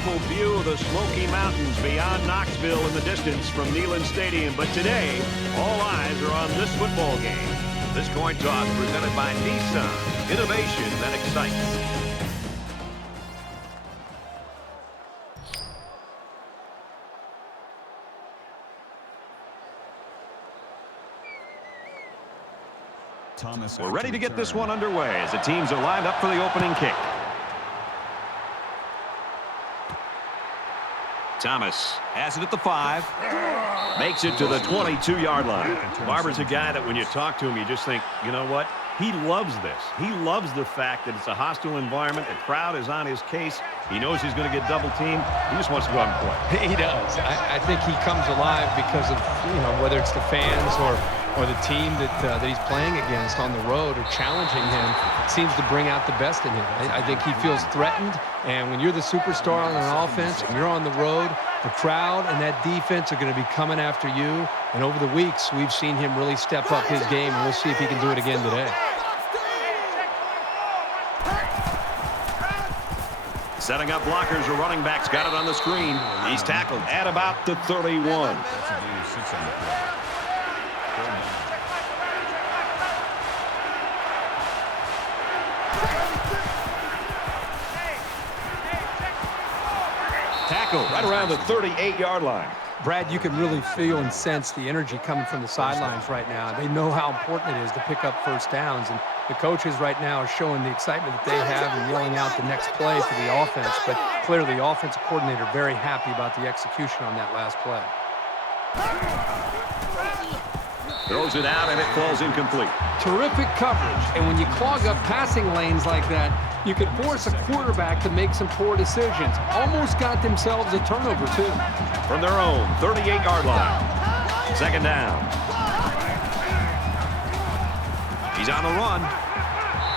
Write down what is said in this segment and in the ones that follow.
beautiful view of the Smoky Mountains beyond Knoxville in the distance from Neyland Stadium. But today, all eyes are on this football game. This coin toss presented by Nissan. Innovation that excites. We're ready to get this one underway as the teams are lined up for the opening kick. Thomas has it at the 5. Makes it to the 22-yard line. Barber's a guy that when you talk to him, you just think, you know what? He loves this. He loves the fact that it's a hostile environment. The crowd is on his case. He knows he's going to get double teamed. He just wants to go out and play. He does. I think he comes alive because of, whether it's the fans or the team that he's playing against on the road or challenging him. It seems to bring out the best in him. I think he feels threatened, and when you're the superstar on an offense and you're on the road, the crowd and that defense are going to be coming after you. And over the weeks, we've seen him really step up his game, and we'll see if he can do it again today. Setting up blockers or running backs. Got it on the screen. He's tackled at about the 31. Tackle right around the 38-yard line. Brad, you can really feel and sense the energy coming from the sidelines right now. They know how important it is to pick up first downs, and the coaches right now are showing the excitement that they have and yelling out the next play for the offense. But clearly, the offensive coordinator very happy about the execution on that last play. Throws it out, and it falls incomplete. Terrific coverage, and when you clog up passing lanes like that, you can force a quarterback to make some poor decisions. Almost got themselves a turnover, too. From their own 38-yard line. Second down. He's on the run.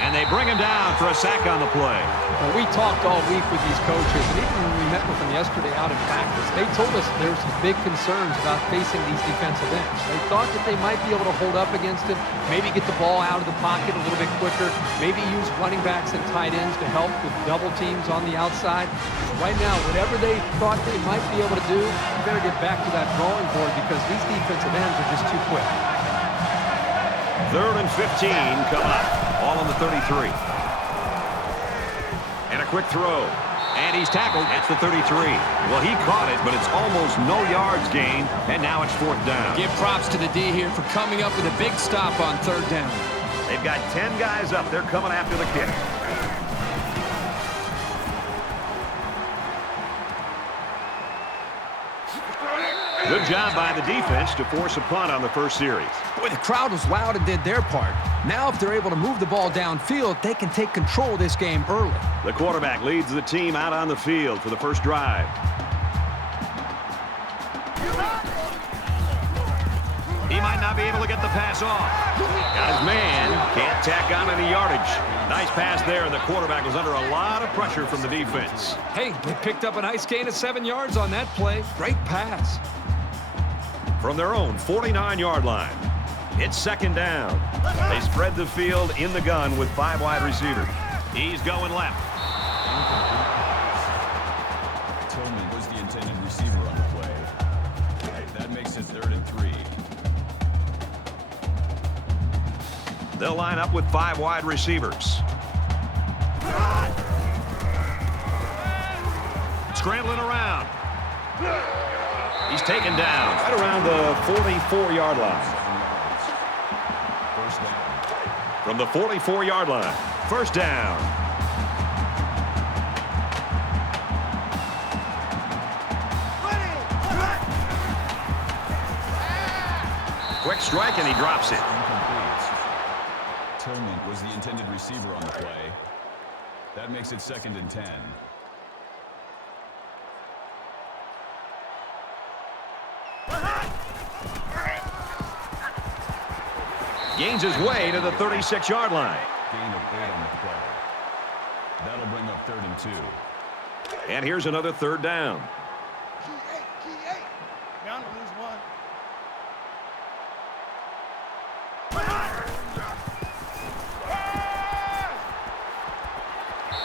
And they bring him down for a sack on the play. Well, we talked all week with these coaches, and even when we met with them yesterday out in practice, they told us there were some big concerns about facing these defensive ends. They thought that they might be able to hold up against it, maybe get the ball out of the pocket a little bit quicker, maybe use running backs and tight ends to help with double teams on the outside. Right now, whatever they thought they might be able to do, you better get back to that drawing board because these defensive ends are just too quick. 3rd and 15 coming up. All on the 33. And a quick throw. And he's tackled at the 33. Well, he caught it, but it's almost no yards gained, and now it's 4th down. Give props to the D here for coming up with a big stop on 3rd down. They've got 10 guys up. They're coming after the kick. Good job by the defense to force a punt on the first series. Boy, the crowd was loud and did their part. Now, if they're able to move the ball downfield, they can take control of this game early. The quarterback leads the team out on the field for the first drive. He might not be able to get the pass off. Got his man. Can't tack on any yardage. Nice pass there, and the quarterback was under a lot of pressure from the defense. Hey, they picked up a nice gain of 7 yards on that play. Great pass. From their own 49-yard line, it's 2nd down. They spread the field in the gun with 5 wide receivers. He's going left. Tillman was the intended receiver on the play. That makes it 3rd and 3. They'll line up with 5 wide receivers. Scrambling around. He's taken down right around the 44-yard line. First down. From the 44-yard line, 1st down. Quick strike, and he drops it. Tillman was the intended receiver on the play. That makes it 2nd and 10. Gains his way to the 36-yard line. Gain of 8 on the play. That'll bring up 3rd and 2. And here's another 3rd down. Bound to lose one.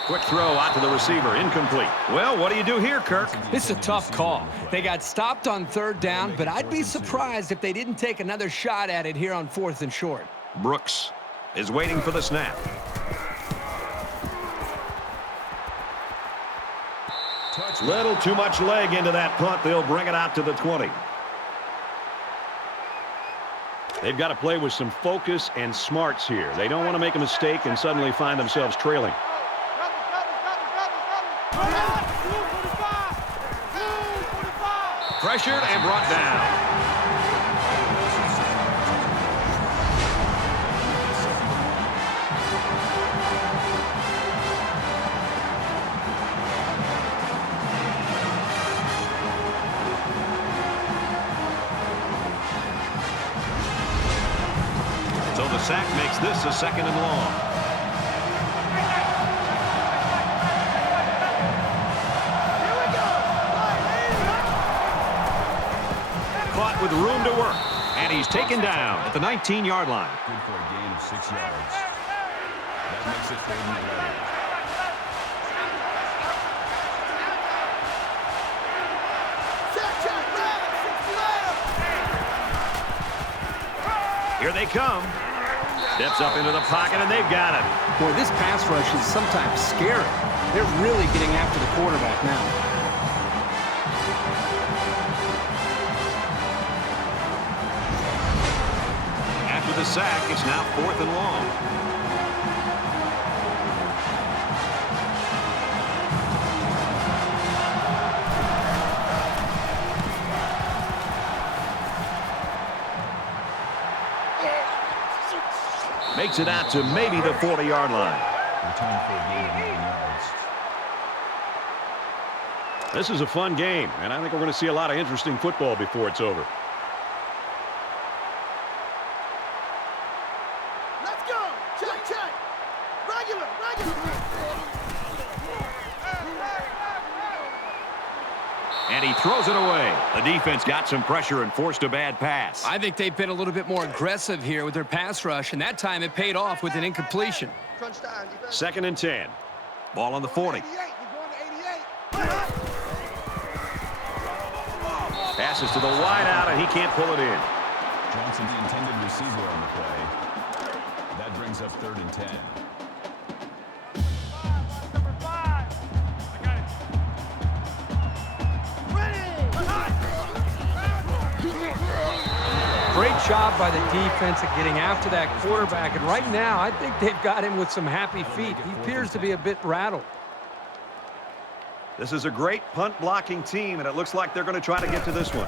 Quick throw out to the receiver, incomplete. Well, what do you do here, Kirk? This is a tough call. They got stopped on 3rd down, but I'd be surprised if they didn't take another shot at it here on 4th and short. Brooks is waiting for the snap. Little too much leg into that punt. They'll bring it out to the 20. They've got to play with some focus and smarts here. They don't want to make a mistake and suddenly find themselves trailing. Pressured and brought down. So the sack makes this a 2nd and long. Caught with room to work, and he's taken down at the 19-yard line. Good for a gain of 6 yards. That makes it 3rd and 11. Here they come. Steps up into the pocket, and they've got it. Boy, this pass rush is sometimes scary. They're really getting after the quarterback now. After the sack, it's now 4th and long. Makes it out to maybe the 40-yard line. Return for a gain of 9 yards. This is a fun game, and I think we're going to see a lot of interesting football before it's over. Let's go! Check, check! Regular! And he throws it away. The defense got some pressure and forced a bad pass. I think they've been a little bit more aggressive here with their pass rush, and that time it paid off with an incompletion. 2nd and 10. Ball on the 40. Passes to the wide out, and he can't pull it in. Johnson, the intended receiver on the play. That brings up 3rd and 10. Great job by the defense at getting after that quarterback. And right now, I think they've got him with some happy feet. He appears to be a bit rattled. This is a great punt blocking team, and it looks like they're going to try to get to this one.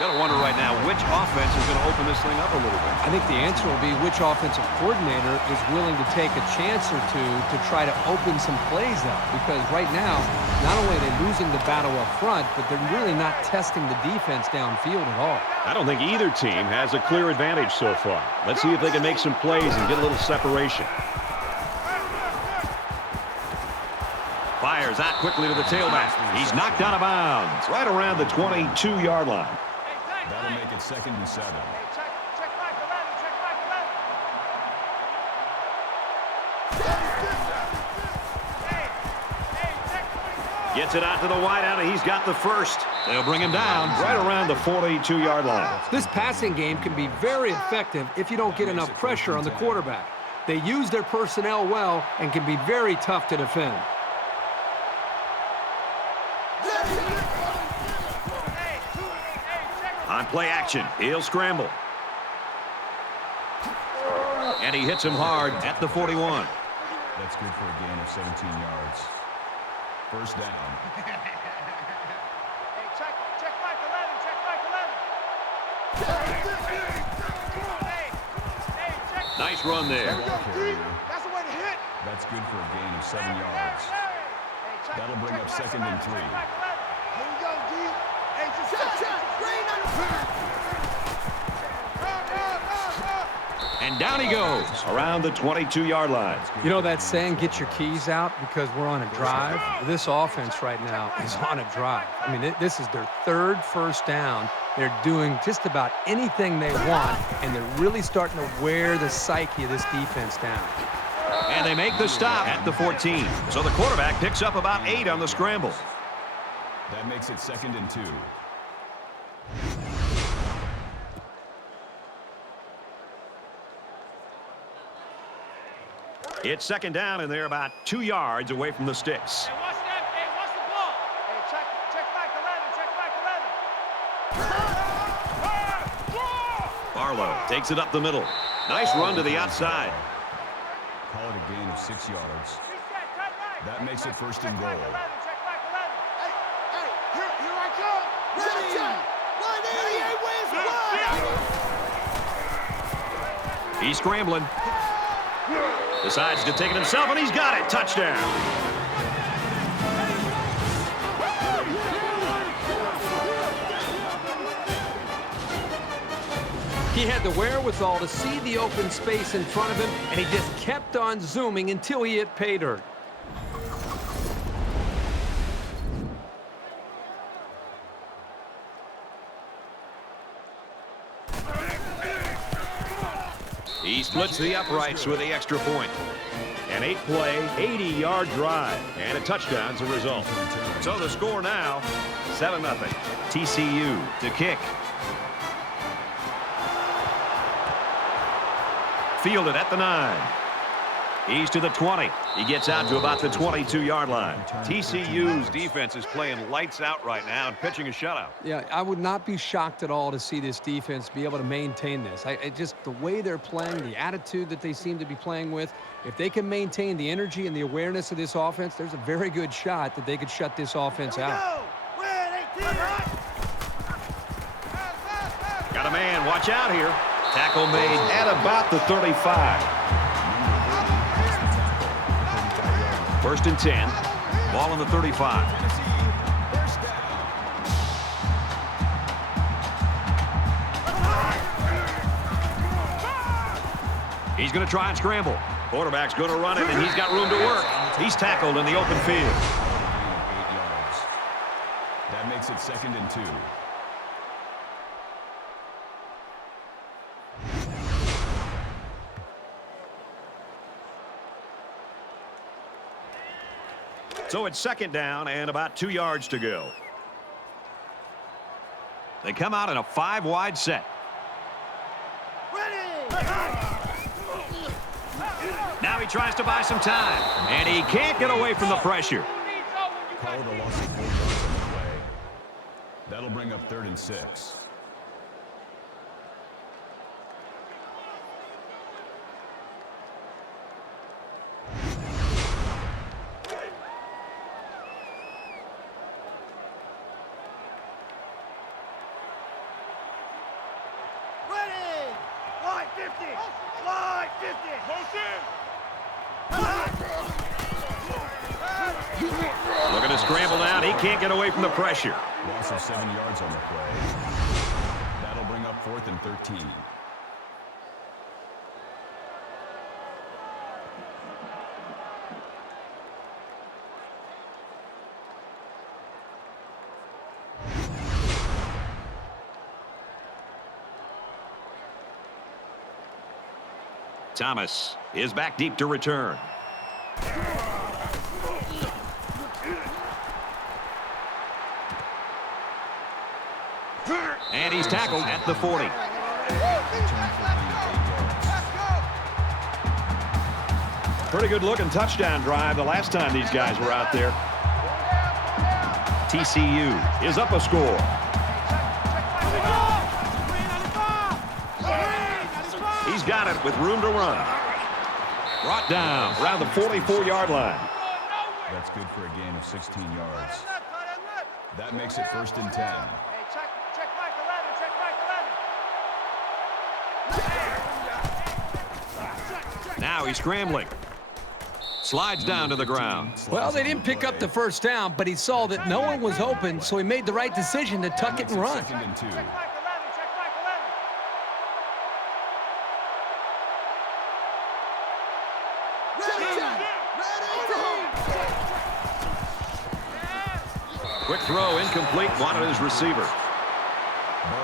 Got to wonder right now which offense is going to open this thing up a little bit. I think the answer will be which offensive coordinator is willing to take a chance or two to try to open some plays up. Because right now, not only are they losing the battle up front, but they're really not testing the defense downfield at all. I don't think either team has a clear advantage so far. Let's see if they can make some plays and get a little separation. Fires out quickly to the tailback. He's knocked out of bounds right around the 22-yard line. That'll make it 2nd and 7. Gets it out to the wideout, and he's got the first. They'll bring him down right around the 42-yard line. This passing game can be very effective if you don't get enough pressure on the quarterback. They use their personnel well and can be very tough to defend. On play action, he'll scramble. And he hits him hard at the 41. That's good for a gain of 17 yards. 1st down. Nice run there. That's the way to hit. That's good for a gain of 7 yards. That'll bring up 2nd and 3. Here we go, D. Hey, check. And down he goes around the 22-yard line. You know that saying, get your keys out because we're on a drive? This offense right now is on a drive. I mean, this is their 3rd first down They're doing just about anything they want, and they're really starting to wear the psyche of this defense down. And they make the stop at the 14. So the quarterback picks up about 8 on the scramble. That makes it 2nd and 2. It's 2nd down, and they're about 2 yards away from the sticks. Hey, watch that. Hey, watch the ball. Hey, check back 11. Check back 11. Barlow takes it up the middle. Nice run to the outside. Call it a gain of 6 yards. That makes it 1st and goal. Check back 11. Hey, here I come. Check. 188 wins one. He's scrambling. Decides to take it himself, and he's got it. Touchdown. He had the wherewithal to see the open space in front of him, and he just kept on zooming until he hit pay dirt. He splits the uprights with the extra point. An 8-play, 80-yard drive, and a touchdown's the result. So the score now, 7-0. TCU to kick. Fielded at the 9. He's to the 20. He gets out to about the 22-yard line. TCU's defense is playing lights out right now and pitching a shutout. Yeah, I would not be shocked at all to see this defense be able to maintain this. Just the way they're playing, the attitude that they seem to be playing with, if they can maintain the energy and the awareness of this offense, there's a very good shot that they could shut this offense out. Got a man, watch out here. Tackle made at about the 35. 1st and 10. Ball on the 35. He's going to try and scramble. Quarterback's going to run it, and he's got room to work. He's tackled in the open field. 8 yards. That makes it 2nd and 2. So it's 2nd down and about 2 yards to go. They come out in a 5-wide set. Now he tries to buy some time, and he can't get away from the pressure. Call it a loss of 4 yards on the play. That'll bring up 3rd and 6. Looking to scramble down. He can't get away from the pressure. Loss of 7 yards on the play. That'll bring up 4th and 13. Thomas is back deep to return. And he's tackled at the 40. Pretty good looking touchdown drive the last time these guys were out there. TCU is up a score. He's got it with room to run. Brought down around the 44-yard line. That's good for a gain of 16 yards. That makes it 1st and 10. Now he's scrambling. Slides down to the ground. Well, they didn't pick up the 1st down, but he saw that no one was open, so he made the right decision to tuck it and run. 2nd and 2. Quick throw, incomplete, wanted his receiver.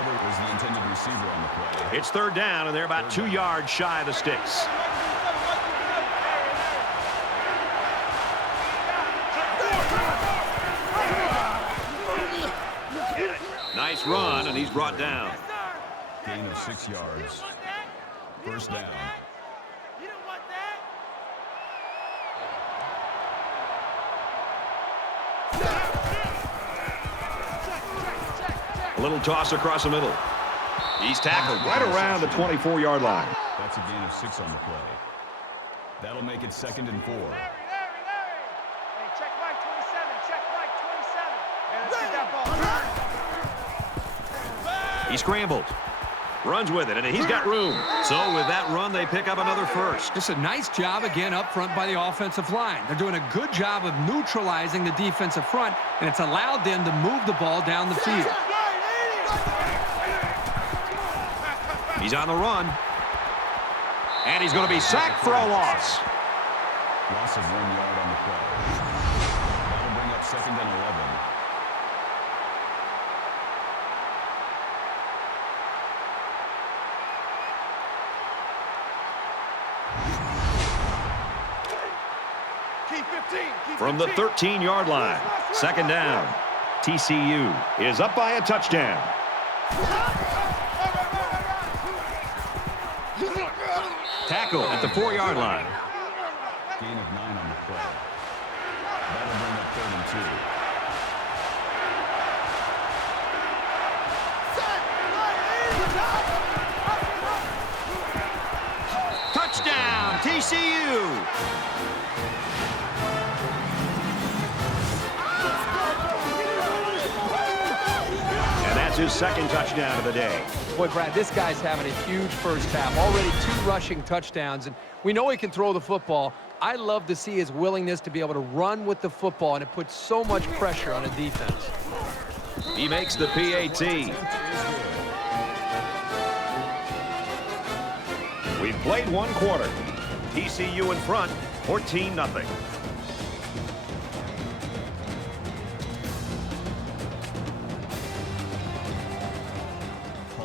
Whoever was the intended receiver on the play. It's third down, and they're about 2 yards shy of the sticks. Nice run, and he's brought down. Gain of 6 yards. First down. A little toss across the middle. He's tackled right around the 24-yard line. That's a gain of 6 on the play. That'll make it 2nd and 4. Hey, check Mike 27. Check Mike 27. Hey, let's get that ball. He scrambled. Runs with it, and he's got room. So with that run, they pick up another first. Just a nice job again up front by the offensive line. They're doing a good job of neutralizing the defensive front, and it's allowed them to move the ball down the field. He's on the run. And he's going to be sacked for a loss. Loss of 1 yard on the play. That'll bring up 2nd and 11. From the 13-yard line, 2nd down. TCU is up by a touchdown. Tackle at the 4-yard line. Gain of 9 on the play. That'll bring up 3rd and 2. Touchdown, TCU. And that's his 2nd touchdown of the day. Boy, Brad, this guy's having a huge first half. Already 2 rushing touchdowns, and we know he can throw the football. I love to see his willingness to be able to run with the football, and it puts so much pressure on a defense. He makes the PAT. We've played 1 quarter. TCU in front, 14-0.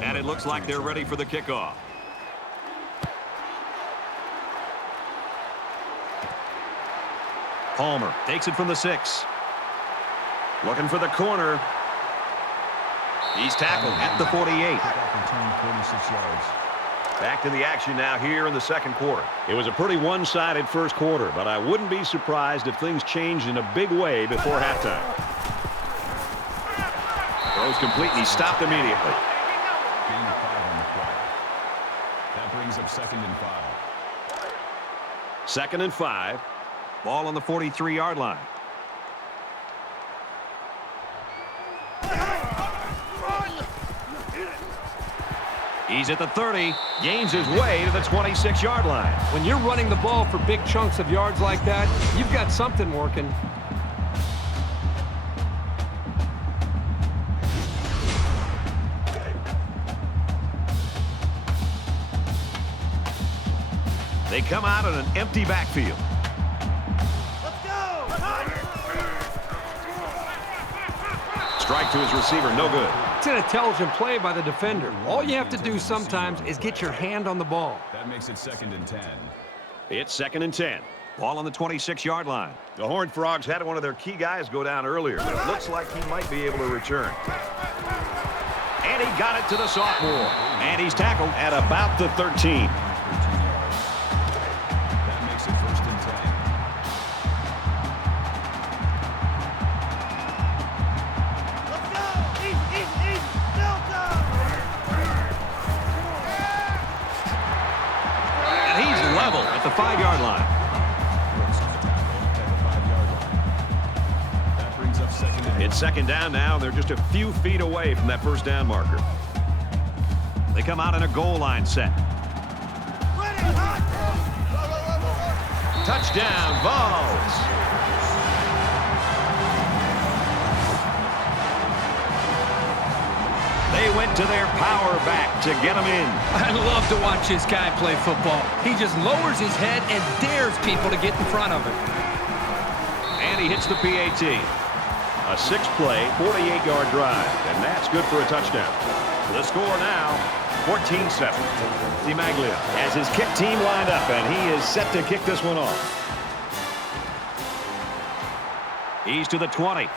And it looks like they're ready for the kickoff. Palmer takes it from the 6. Looking for the corner. He's tackled at the 48. Return 46 yards. Back to the action now here in the 2nd quarter. It was a pretty one-sided first quarter, but I wouldn't be surprised if things changed in a big way before halftime. Throws complete, and he stopped immediately. Gain of 5 on the play. That brings up 2nd and 5. 2nd and 5. Ball on the 43-yard line. He's at the 30. Gains his way to the 26-yard line. When you're running the ball for big chunks of yards like that, you've got something working. They come out in an empty backfield. Strike to his receiver, no good. It's an intelligent play by the defender. All you have to do sometimes is get your hand on the ball. That makes it 2nd and 10. It's 2nd and 10. Ball on the 26-yard line. The Horned Frogs had one of their key guys go down earlier, but it looks like he might be able to return. And he got it to the sophomore. And he's tackled at about the 13. That makes it 1st and 10. And he's level at the 5-yard line. That brings up 2nd and 8. It's 2nd down now. They're just a few feet away from that first down marker. They come out in a goal line set. Touchdown, Vols. They went to their power back to get him in. I love to watch this guy play football. He just lowers his head and dares people to get in front of him. And he hits the PAT. A 6-play, 48-yard drive, and that's good for a touchdown. The score now, 14-7. DiMaggio has his kick team lined up, and he is set to kick this one off. He's to the 20.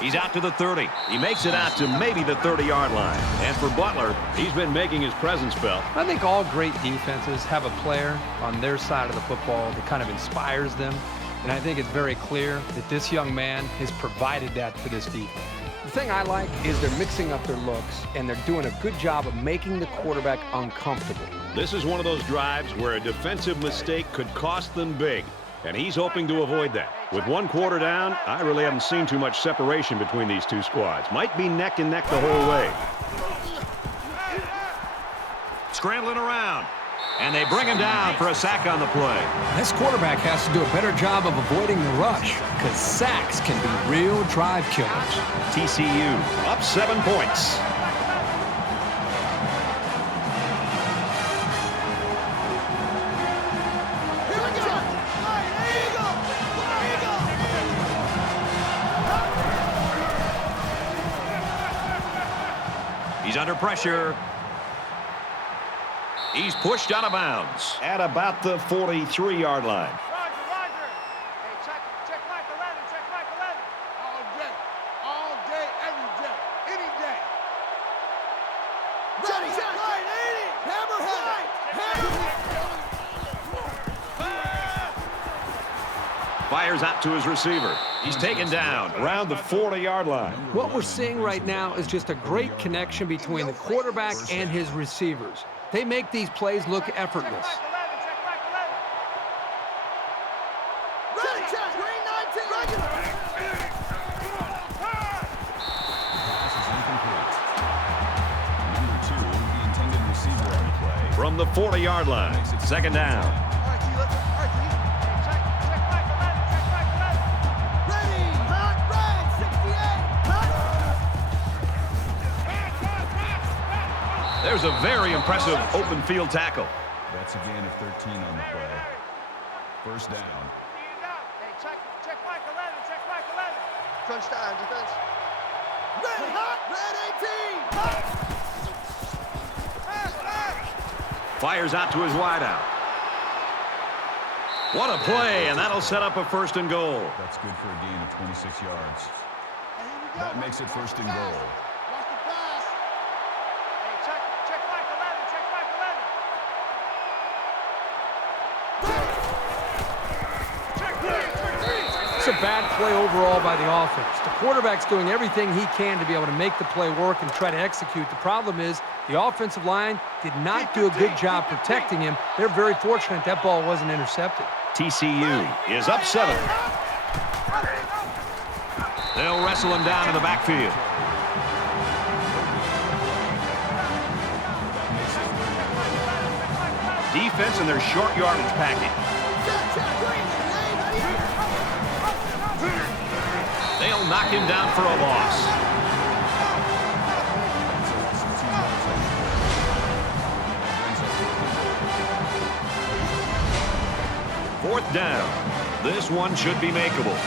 He's out to the 30. He makes it out to maybe the 30-yard line. And for Butler, he's been making his presence felt. I think all great defenses have a player on their side of the football that kind of inspires them. And I think it's very clear that this young man has provided that for this defense. The thing I like is they're mixing up their looks, and they're doing a good job of making the quarterback uncomfortable. This is one of those drives where a defensive mistake could cost them big, and he's hoping to avoid that. With one quarter down, I really haven't seen too much separation between these two squads. Might be neck and neck the whole way. Scrambling around. And they bring him down for a sack on the play. This quarterback has to do a better job of avoiding the rush because sacks can be real drive killers. TCU up 7 points. He's under pressure. He's pushed out of bounds at about the 43-yard line. Roger. Hey, check Mike 11. Check Mike 11. All day, every day, any day. Ready, check right, 80. Hammerhead. Fires out to his receiver. He's taken down around the 40-yard line. What we're seeing right now is just a great connection between the quarterback and his receivers. They make these plays look effortless. Check Mike 11. Ready, check. Green 19. Regular. Pass is incomplete. Number 2, the intended receiver on the play. From the 40-yard line, second down. All right, G, let's hey, check Mike 11. Check Mike 11. Ready. Hot red 68. There's a very impressive open field tackle. That's a gain of 13 on the play. First down. Hey, check Mike 11. Check Mike 11. Crunch time, defense. Red hot. Red 18. Fires out to his wideout. What a play, and that'll set up a first and goal. That's good for a gain of 26 yards. That makes it first and goal. Watch the pass. Hey, check Mike 11. Check Mike 11. It's a bad play overall by the offense. The quarterback's doing everything he can to be able to make the play work and try to execute. The problem is the offensive line did not do a good job protecting him. They're very fortunate that ball wasn't intercepted. TCU is up 7. They'll wrestle him down in the backfield. Defense in their short yardage package. They'll knock him down for a loss. Fourth down. This one should be makeable.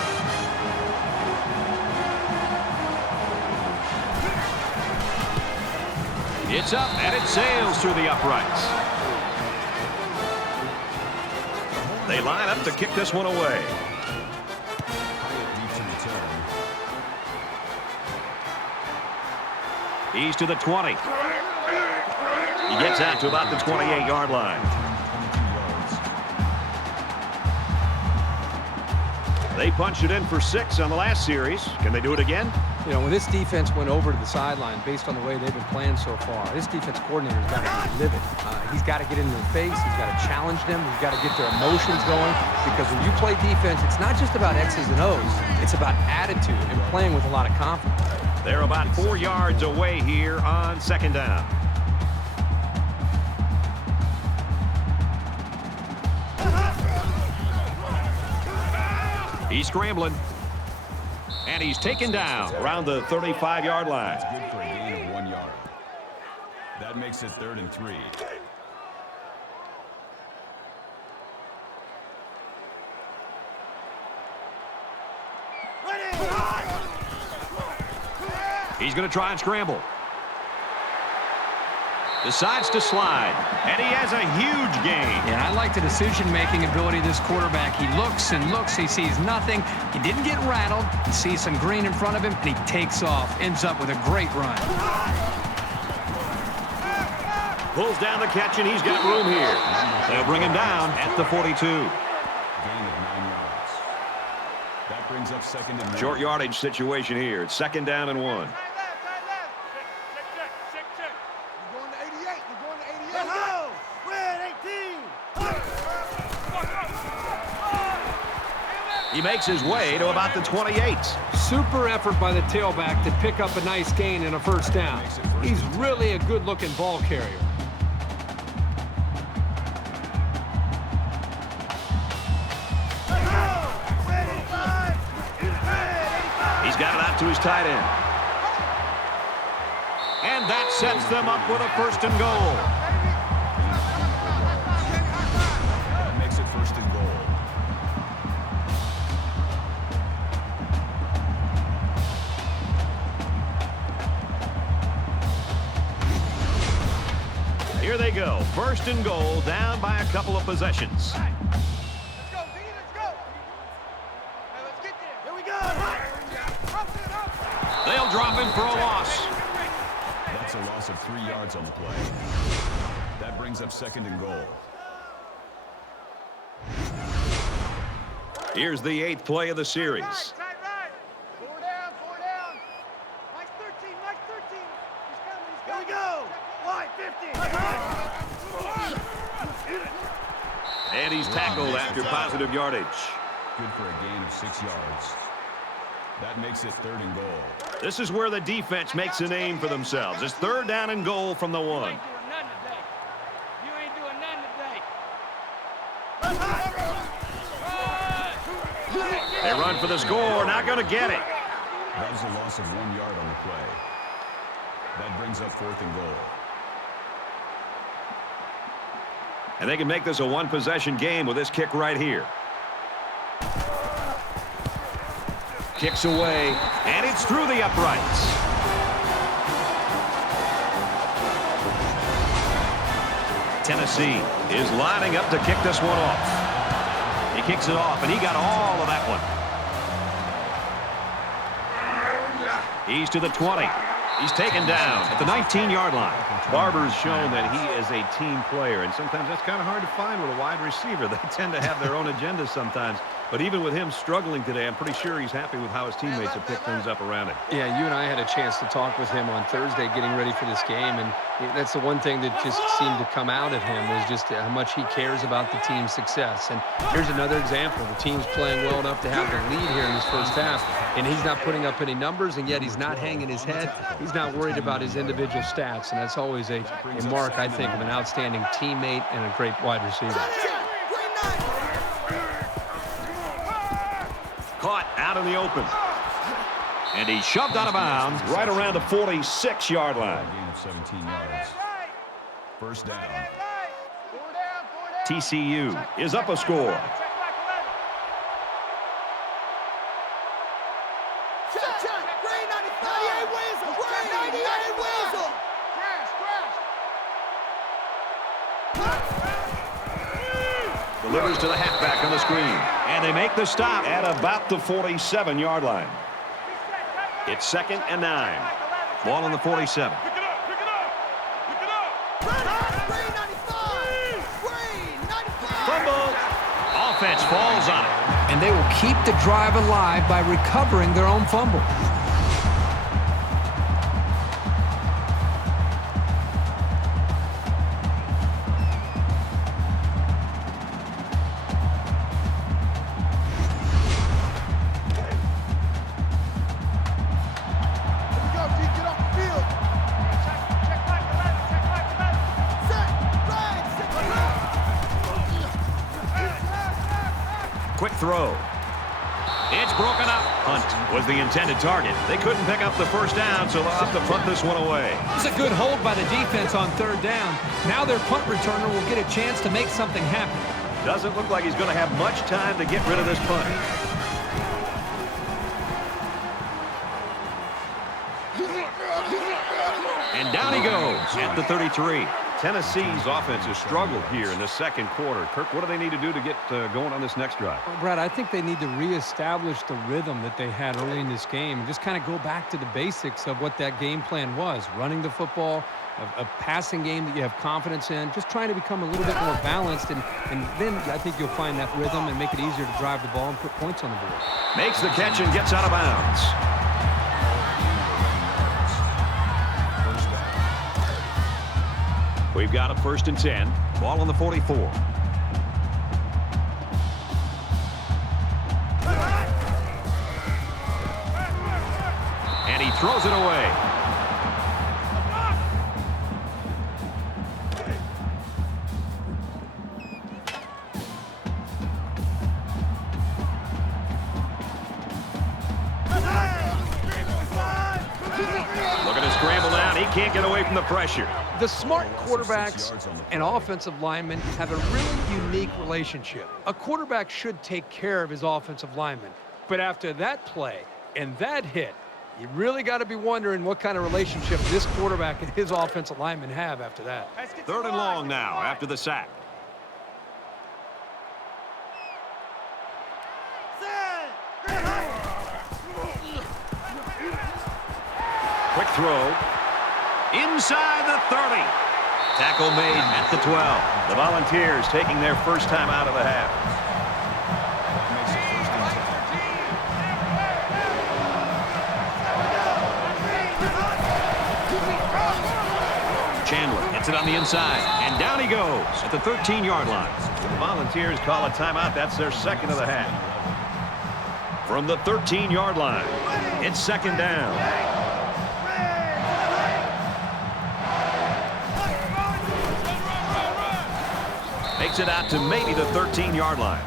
It's up, and it sails through the uprights. They line up to kick this one away. He's to the 20. He gets out to about the 28-yard line. They punched it in for 6 on the last series. Can they do it again? You know, when this defense went over to the sideline, based on the way they've been playing so far, this defense coordinator's got to be livid. He's got to get in their face. He's got to challenge them. He's got to get their emotions going. Because when you play defense, it's not just about X's and O's. It's about attitude and playing with a lot of confidence. They're about 4 yards away here on second down. He's scrambling. And he's taken down around the 35-yard line. That's good for a gain of 1 yard. That makes it 3rd and 3. He's going to try and scramble. Decides to slide, and he has a huge gain. Yeah, I like the decision-making ability of this quarterback. He looks and looks. He sees nothing. He didn't get rattled. He sees some green in front of him, and he takes off. Ends up with a great run. Pulls down the catch, and he's got room here. They'll bring him down at the 42. Gain of 9 yards. That brings up second and 1. Short yardage situation here. It's 2nd down and 1. He makes his way to about the 28. Super effort by the tailback to pick up a nice gain and a first down. He's really a good-looking ball carrier. He's got it out to his tight end. And that sets them up with a 1st and goal. That makes it 1st and goal. Here they go. 1st and goal, down by a couple of possessions. Let's go, D, let's go. Hey, let's get there. Here we go. They'll drop him for a loss. That's a loss of 3 yards on the play. That brings up 2nd and goal. Here's the 8th play of the series. Tight right. 4 down, 4 down. Mike 13, Mike 13. He's coming, he's coming. Here we go. Wide 50. And he's tackled after positive yardage. Good for a gain of 6 yards. That makes it 3rd and goal. This is where the defense makes a name for themselves. It's 3rd down and goal from the 1. You ain't doing nothing today. They run for the score, not going to get it. That was a loss of 1 yard on the play. That brings up 4th and goal. And they can make this a 1-possession game with this kick right here. Kicks away, and it's through the uprights. Tennessee is lining up to kick this one off. He kicks it off, and he got all of that one. He's to the 20. He's taken down at the 19-yard line. Barber's shown that he is a team player, and sometimes that's kind of hard to find with a wide receiver. They tend to have their own agendas sometimes. But even with him struggling today, I'm pretty sure he's happy with how his teammates have picked things up around him. Yeah, you and I had a chance to talk with him on Thursday getting ready for this game, and that's the one thing that just seemed to come out of him was just how much he cares about the team's success. And here's another example. The team's playing well enough to have the lead here in this first half, and he's not putting up any numbers, and yet he's not hanging his head. He's not worried about his individual stats, and that's always a mark, I think, of an outstanding teammate and a great wide receiver. Caught out in the open. And he shoved out of bounds right around the 46-yard line. Gain of 17 yards. First down. TCU is up a score. Delivers to the halfback on the screen. And they make the stop at about the 47-yard line. It's 2nd and 9. Ball on the 47. Fumble. Offense falls on it. And they will keep the drive alive by recovering their own fumble. Quick throw. It's broken up. Hunt was the intended target. They couldn't pick up the first down, so they'll have to punt this one away. It's a good hold by the defense on 3rd down. Now their punt returner will get a chance to make something happen. Doesn't look like he's going to have much time to get rid of this punt. And down he goes at the 33. Tennessee's offense has struggled here in the second quarter. Kirk, what do they need to do to get going on this next drive? Well, Brad, I think they need to reestablish the rhythm that they had early in this game and just kind of go back to the basics of what that game plan was. Running the football, a passing game that you have confidence in, just trying to become a little bit more balanced. And then I think you'll find that rhythm and make it easier to drive the ball and put points on the board. Makes the catch and gets out of bounds. We've got a 1st and 10. Ball on the 44. And he throws it away. Looking to scramble down. He can't get away from the pressure. The smart quarterbacks and offensive linemen have a really unique relationship. A quarterback should take care of his offensive lineman. But after that play and that hit, you really got to be wondering what kind of relationship this quarterback and his offensive lineman have after that. 3rd and long now after the sack. Quick throw. Inside the 30. Tackle made at the 12. The Volunteers taking their first time out of the half. Chandler hits it on the inside, and down he goes at the 13-yard line. The Volunteers call a timeout. That's their second of the half. From the 13-yard line, it's 2nd down. Makes it out to maybe the 13-yard line.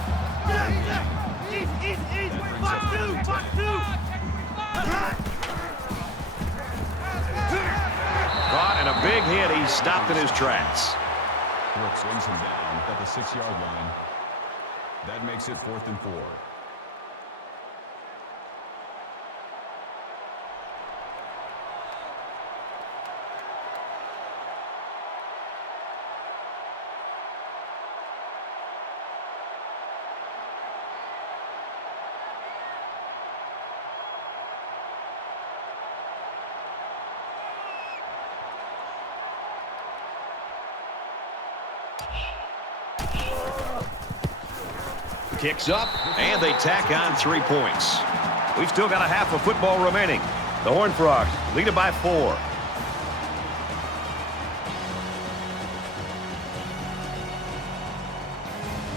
Caught and a big hit. He stopped in his tracks. Brooks brings him down at the 6-yard line. That makes it 4th and 4. Kicks up, and they tack on 3 points. We've still got a half of football remaining. The Horned Frogs lead it by 4.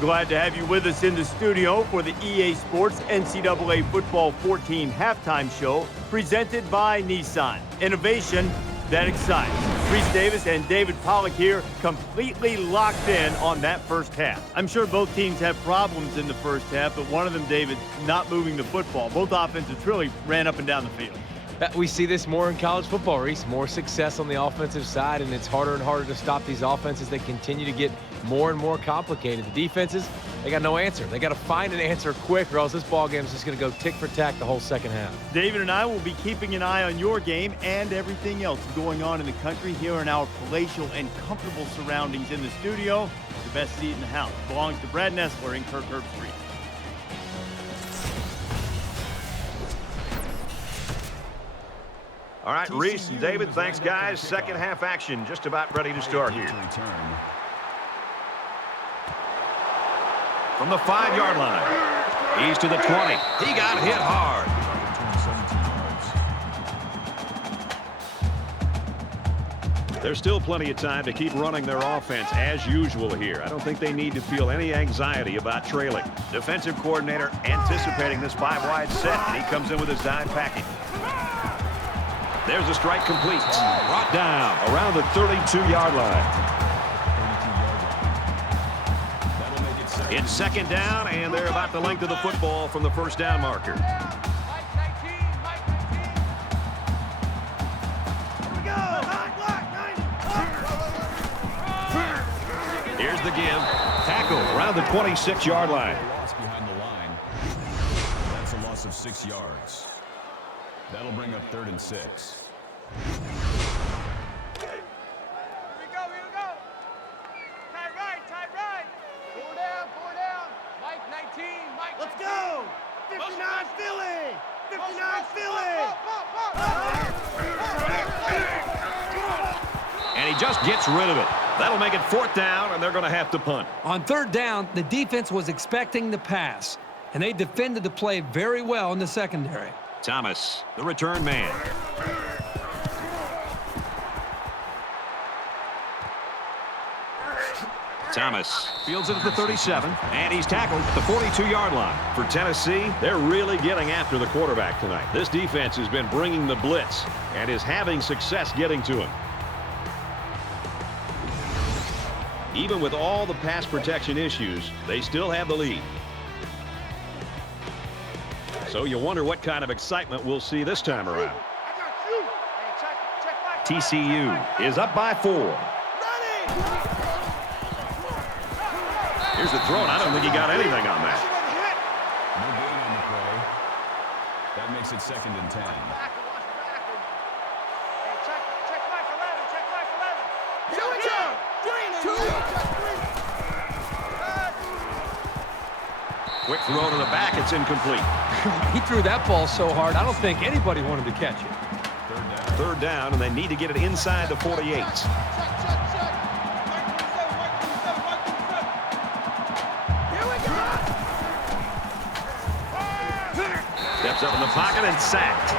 Glad to have you with us in the studio for the EA Sports NCAA Football 14 halftime show presented by Nissan. Innovation that excites. Reese Davis and David Pollock here, completely locked in on that first half. I'm sure both teams have problems in the first half, but one of them, David, not moving the football. Both offenses really ran up and down the field. We see this more in college football, Reese. More success on the offensive side, and it's harder and harder to stop these offenses. They continue to get more and more complicated. The defenses, they got no answer. They got to find an answer quick, or else this ball game is just going to go tick for tack the whole second half. David and I will be keeping an eye on your game and everything else going on in the country here in our palatial and comfortable surroundings in the studio. The best seat in the house belongs to Brad Nessler in Kirk Herbstreit. All right, Reese and David, thanks, guys. Second half action just about ready to start here. From the 5-yard line, he's to the 20. He got hit hard. There's still plenty of time to keep running their offense as usual here. I don't think they need to feel any anxiety about trailing. Defensive coordinator anticipating this 5-wide set, and he comes in with his dime package. There's a strike complete. Brought down around the 32-yard line. It's second down, and they're about the length of the football from the first down marker. Here's the give. Tackle around the 26-yard line. Loss behind the line. That's a loss of 6 yards. That'll bring up 3rd and 6. And he just gets rid of it. That'll make it 4th down, and they're going to have to punt. On 3rd down, the defense was expecting the pass, and they defended the play very well in the secondary. Thomas, the return man. Thomas fields it at the 37, and he's tackled at the 42-yard line. For Tennessee, they're really getting after the quarterback tonight. This defense has been bringing the blitz and is having success getting to him. Even with all the pass protection issues, they still have the lead. So you wonder what kind of excitement we'll see this time around. TCU is up by 4. Here's the throw, and I don't think he got anything on that. No gain on the play. That makes it 2nd and 10. Quick throw to the back. It's incomplete. He threw that ball so hard, I don't think anybody wanted to catch it. 3rd down, and they need to get it inside the 48. Steps up in the pocket and sacked.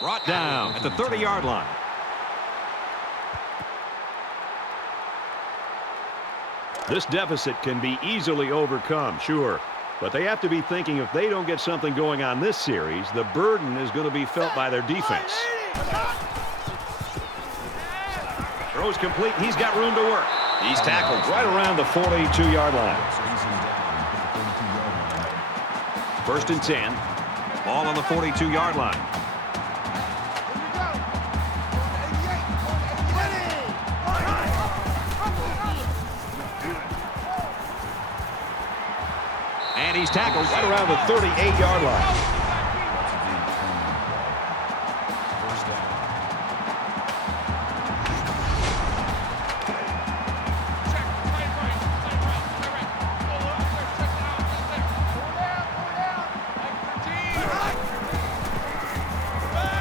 Brought down at the 30-yard line. This deficit can be easily overcome, sure, but they have to be thinking if they don't get something going on this series, the burden is going to be felt by their defense. Throws complete. He's got room to work. He's tackled right around the 42-yard line. 1st and 10. Ball on the 42-yard line. And he's tackled right around the 38-yard line.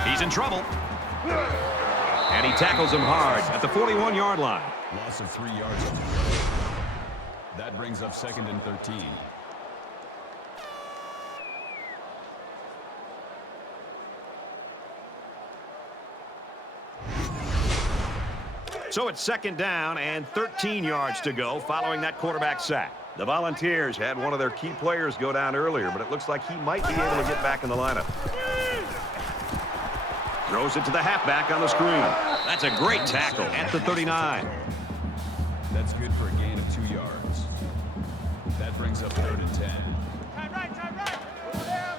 He's in trouble. And he tackles him hard at the 41-yard line. Loss of 3 yards on the play. That brings up 2nd and 13. So it's 2nd down and 13 yards to go following that quarterback sack. The Volunteers had one of their key players go down earlier, but it looks like he might be able to get back in the lineup. Throws it to the halfback on the screen. That's a great tackle at the 39. That's good for a gain of 2 yards. That brings up 3rd and 10. Time right.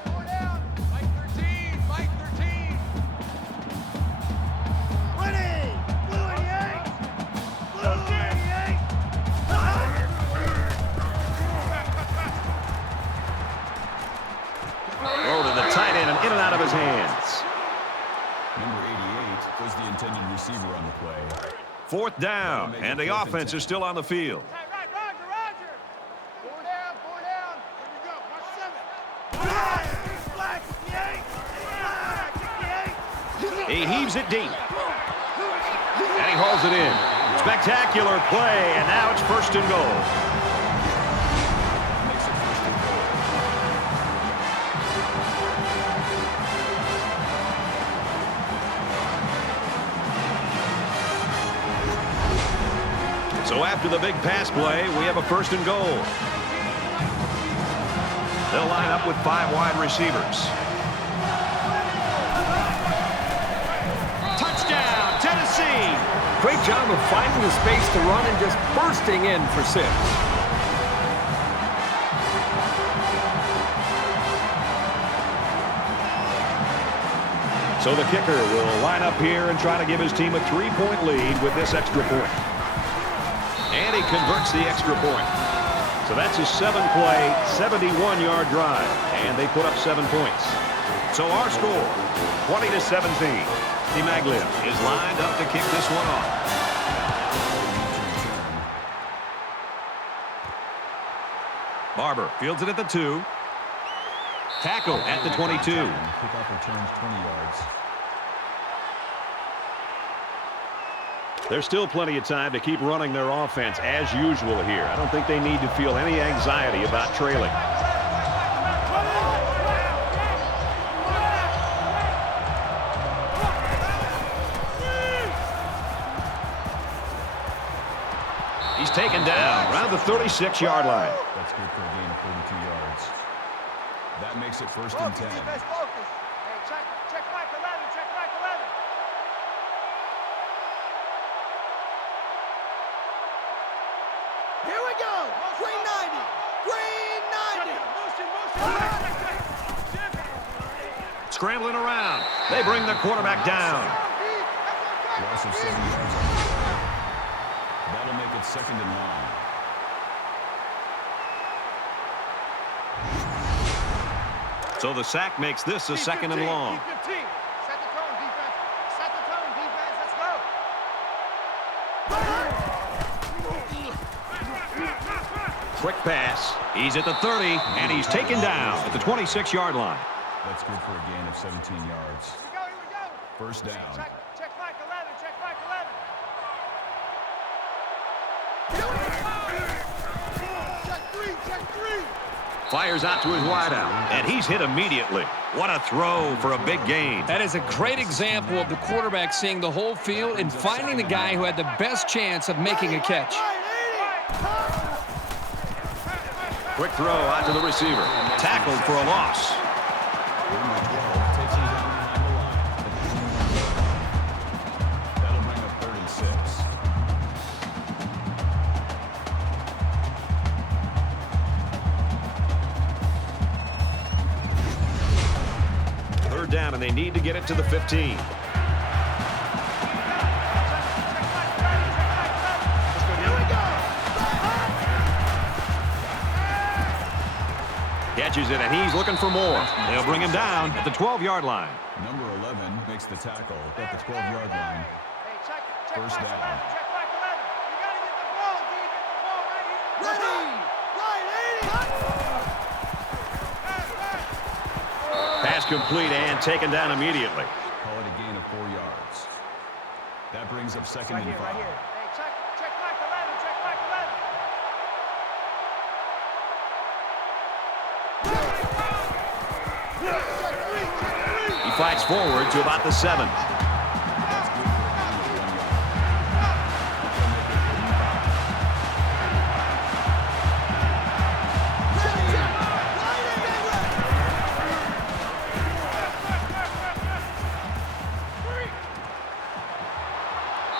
Four down. Mike 13. Mike 13. Winning. Blue 88. Blue 88. Throw to the tight end and in and out of his hands. Number 88 was the intended receiver on the play. 4th down, and the offense is still on the field. Time right, Roger. Four down. Here we go. Mark 7. Black 68. He heaves it deep. And he hauls it in. Spectacular play, and now it's 1st and goal. So after the big pass play, we have a 1st and goal. They'll line up with 5 wide receivers. Touchdown, Tennessee! Great job of finding the space to run and just bursting in for 6. So the kicker will line up here and try to give his team a 3-point lead with this extra point. And he converts the extra point. So that's a 7-play, 71-yard drive. And they put up 7 points. So our score, 20-17. Maglia is lined up to kick this one off. Barber fields it at the 2. Tackle at the 22. Kickoff returns 20 yards. There's still plenty of time to keep running their offense as usual here. I don't think they need to feel any anxiety about trailing. He's taken down around the 36-yard line. That's good for a gain of 42 yards. That makes it 1st and 10. Defense focus. Hey, check Mike 11. Check Mike 11. Here we go. Green 90. Green 90. Scrambling around. They bring the quarterback down. Loss of 7 yards. That'll make it 2nd and long. So the sack makes this a 2nd and long. Set the tone, defense. Set the tone, defense. Let's go. Quick pass. He's at the 30, and he's taken down at the 26-yard line. That's good for a gain of 17 yards. Here we go. 1st down. Check Mike 11. Check Mike 11. Check 3. Fires out to his wideout, and he's hit immediately. What a throw for a big gain. That is a great example of the quarterback seeing the whole field and finding the guy who had the best chance of making a catch. Quick throw out to the receiver. Tackled for a loss. Number 12 takes him down behind the line. That'll bring up 3rd and 6. Third down, and they need to get it to the 15. Catches it, and he's looking for more. They'll bring him down at the 12-yard line. Number 11 makes the tackle at the 12-yard line. Hey, check 1st Mike 11. down. Check Mike 11. You got to get the ball, D. Get the ball right here. Ready. Pass complete and taken down immediately. Call it a gain of 4 yards. That brings up 2nd and 5. Hey, check Mike 11. Check Mike 11. He fights forward to about the 7.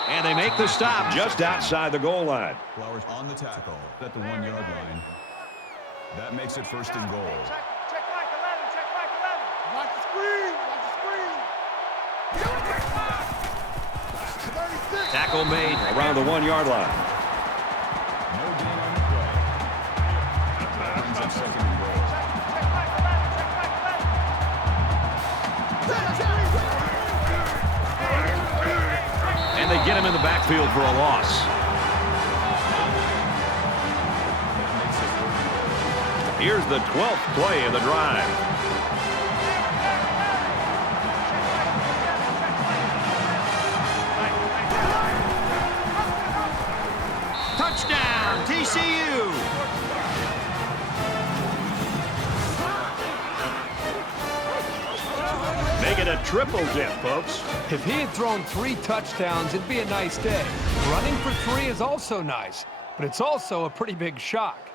And they make the stop just outside the goal line. Flowers on the tackle at the 1-yard line. That makes it 1st and goal. Check Mike 11. Check Mike 11. Watch the screen. Watch the screen. 36. Tackle made around the 1-yard line. No gain on the play. That brings up 2nd and goal. Check Mike 11. Check Mike 11. And they get him in the backfield for a loss. Here's the 12th play of the drive. Touchdown, TCU! Make it a triple dip, folks. If he had thrown 3 touchdowns, it'd be a nice day. Running for 3 is also nice, but it's also a pretty big shock.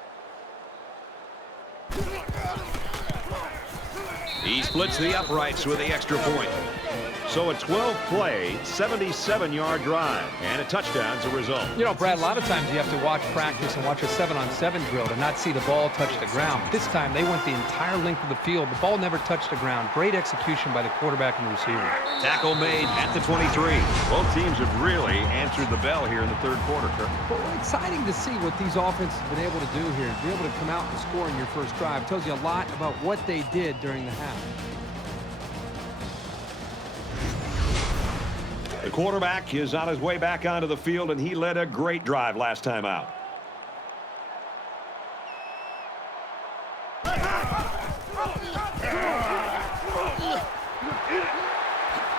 He splits the uprights with the extra point. So a 12-play, 77-yard drive, and a touchdown's a result. You know, Brad, a lot of times you have to watch practice and watch a 7-on-7 drill to not see the ball touch the ground. This time, they went the entire length of the field. The ball never touched the ground. Great execution by the quarterback and the receiver. Tackle made at the 23. Both teams have really answered the bell here in the third quarter, Kirk. But exciting to see what these offenses have been able to do here. Be able to come out and score in your first drive tells you a lot about what they did during the half. The quarterback is on his way back onto the field, and he led a great drive last time out.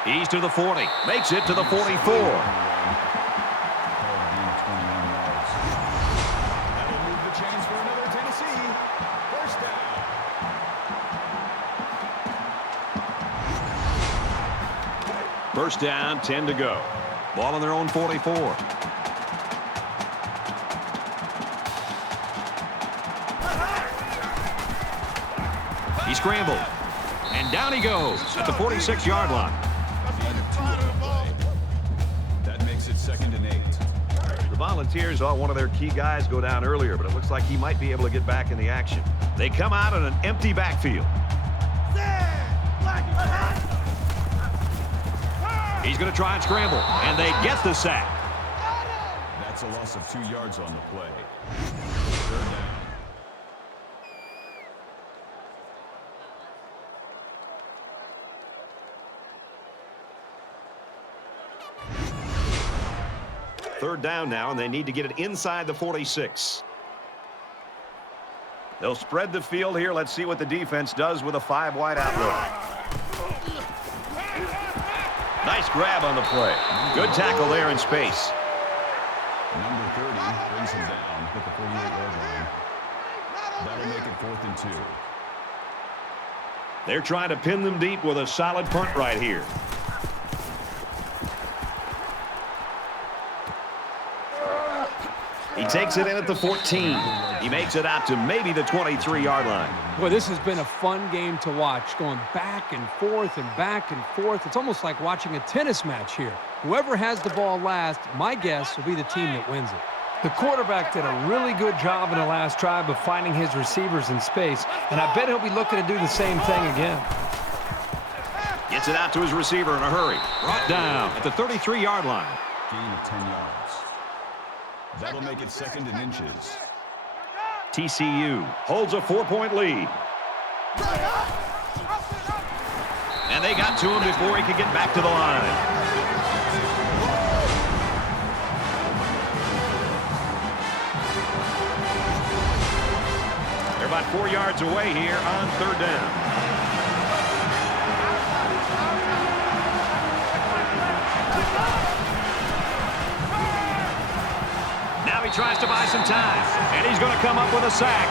He's to the 40, makes it to the 44. First down, 10 to go. Ball on their own 44. He scrambled. And down he goes at the 46-yard line. That makes it 2nd and 8. The Volunteers saw one of their key guys go down earlier, but it looks like he might be able to get back in the action. They come out in an empty backfield. He's going to try and scramble, and they get the sack. That's a loss of 2 yards on the play. 3rd down. Third down now, and they need to get it inside the 46. They'll spread the field here. Let's see what the defense does with a 5-wide outlook. Nice grab on the play. Good tackle there in space. Number 30 brings him down at the 48-yard line. That'll make it 4th and 2. They're trying to pin them deep with a solid punt right here. He takes it in at the 14. He makes it out to maybe the 23-yard line. Boy, this has been a fun game to watch, going back and forth and back and forth. It's almost like watching a tennis match here. Whoever has the ball last, my guess, will be the team that wins it. The quarterback did a really good job in the last drive of finding his receivers in space, and I bet he'll be looking to do the same thing again. Gets it out to his receiver in a hurry. Brought down at the 33-yard line. Gain of 10 yards. That'll make it 2nd and inches. TCU holds a 4-point lead. And they got to him before he could get back to the line. They're about 4 yards away here on 3rd down. Now he tries to buy some time, and he's going to come up with a sack.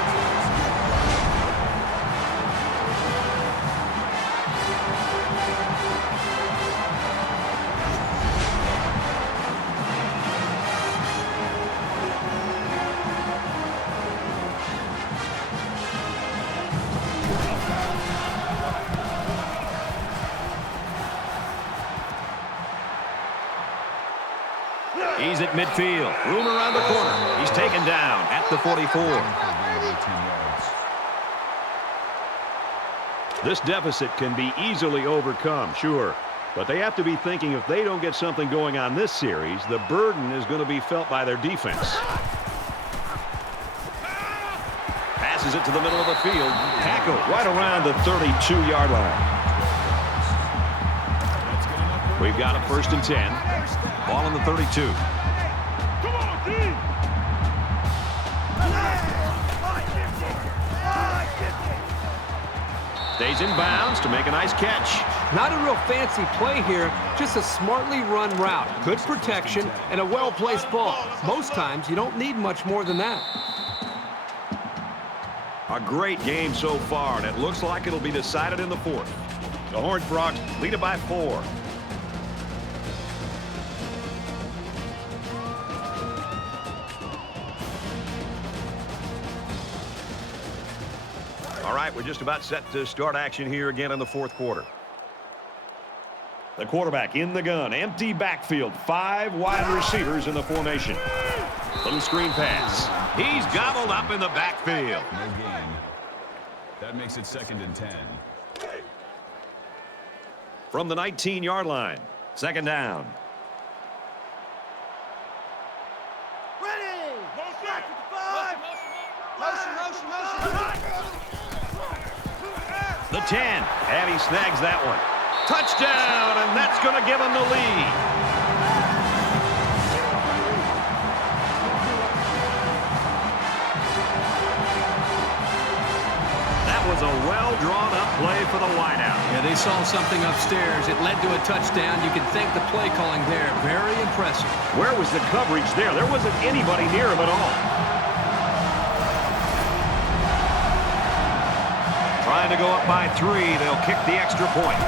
He's at midfield. Room around the corner. He's taken down at the 44. This deficit can be easily overcome, sure. But they have to be thinking if they don't get something going on this series, the burden is going to be felt by their defense. Passes it to the middle of the field. Tackle right around the 32-yard line. We've got a 1st and 10. Ball on the 32. Stays in bounds to make a nice catch. Not a real fancy play here, just a smartly run route. Good protection and a well-placed ball. Most times, you don't need much more than that. A great game so far, and it looks like it'll be decided in the 4th. The Horned Frogs lead it by 4. All right, we're just about set to start action here again in the 4th quarter. The quarterback in the gun. Empty backfield. 5 wide receivers in the formation. Little screen pass. He's gobbled up in the backfield. No gain. That makes it 2nd and 10. From the 19-yard line. 2nd down. Ready! Back to the 5! Motion! The 10. And he snags that one. Touchdown, and that's going to give him the lead. That was a well-drawn-up play for the wideout. Yeah, they saw something upstairs. It led to a touchdown. You can thank the play calling there. Very impressive. Where was the coverage there? There wasn't anybody near him at all. Trying to go up by 3. They'll kick the extra point.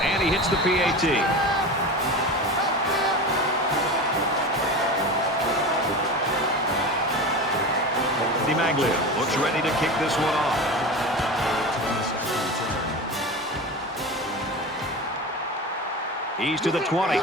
And he hits the PAT. DiMaglio looks ready to kick this one off. He's to the 20.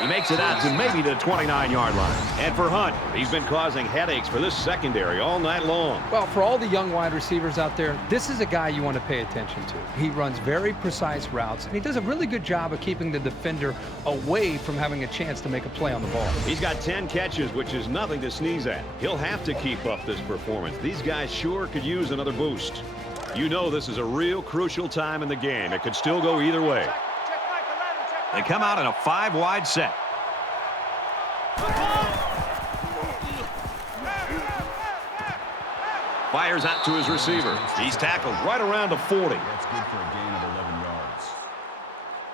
He makes it out to maybe the 29-yard line. And for Hunt, he's been causing headaches for this secondary all night long. Well, for all the young wide receivers out there, this is a guy you want to pay attention to. He runs very precise routes, and he does a really good job of keeping the defender away from having a chance to make a play on the ball. He's got 10 catches, which is nothing to sneeze at. He'll have to keep up this performance. These guys sure could use another boost. You know this is a real crucial time in the game. It could still go either way. They come out in a 5-wide set. Fires out to his receiver. He's tackled right around the 40. That's good for a gain of 11 yards.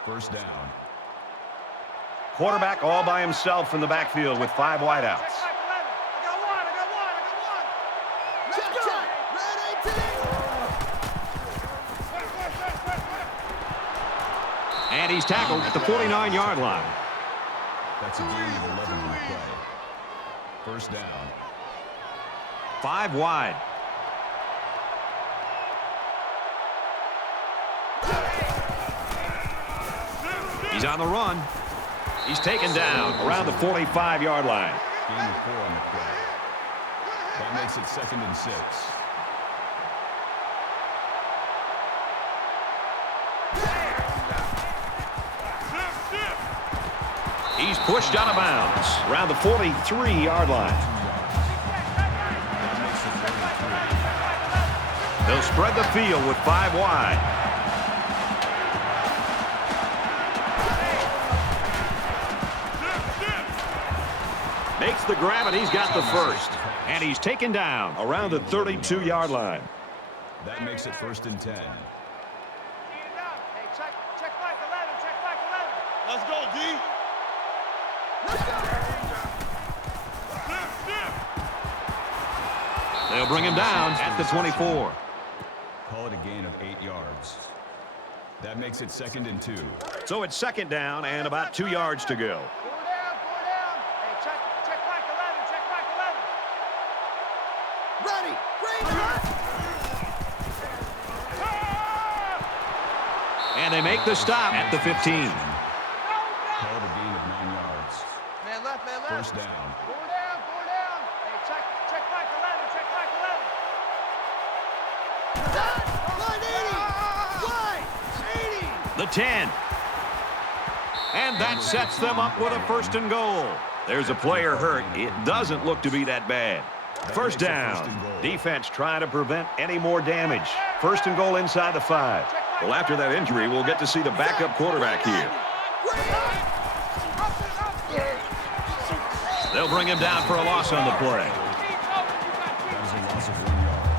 1st down. Quarterback all by himself in the backfield with 5 wideouts. And he's tackled at the 49-yard line. That's a gain of 11 on the play. 1st down. 5 wide. He's on the run. He's taken down around the 45-yard line. Gain of 4 on the play. That makes it 2nd and 6. He's pushed out of bounds around the 43-yard line. They'll spread the field with 5 wide. Makes the grab, and he's got the first. And he's taken down around the 32-yard line. That makes it 1st and 10. Let's go, D. They'll bring him down at the 24. Call it a gain of 8 yards. That makes it 2nd and 2. So it's 2nd down and about 2 yards to go. Ready. And they make the stop at the 15. Call it a gain of 9 yards. Man left. 1st down. Four down. Hey, check back 11, check back 11. The 10. And that sets them up with a 1st and goal. There's a player hurt. It doesn't look to be that bad. 1st down. Defense trying to prevent any more damage. 1st and goal inside the 5. Well, after that injury, we'll get to see the backup quarterback here. They'll bring him down for a loss on the play. That was a loss of 1 yard.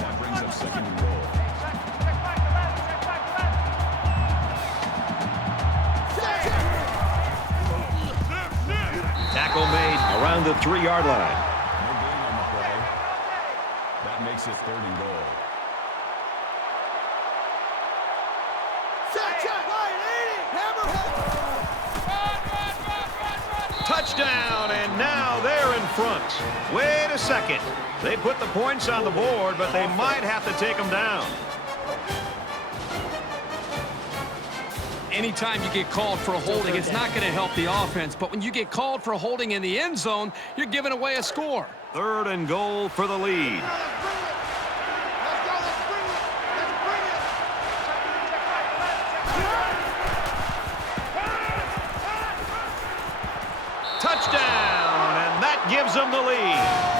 That brings up 2nd and goal. Tackle made around the 3-yard line. No gain on the play. That makes it 3rd and goal. Touchdown, and now they're in front. Wait a second. They put the points on the board, but they might have to take them down. Anytime you get called for a holding, it's not going to help the offense. But when you get called for a holding in the end zone, you're giving away a score. 3rd and goal for the lead. Touchdown, and that gives them the lead.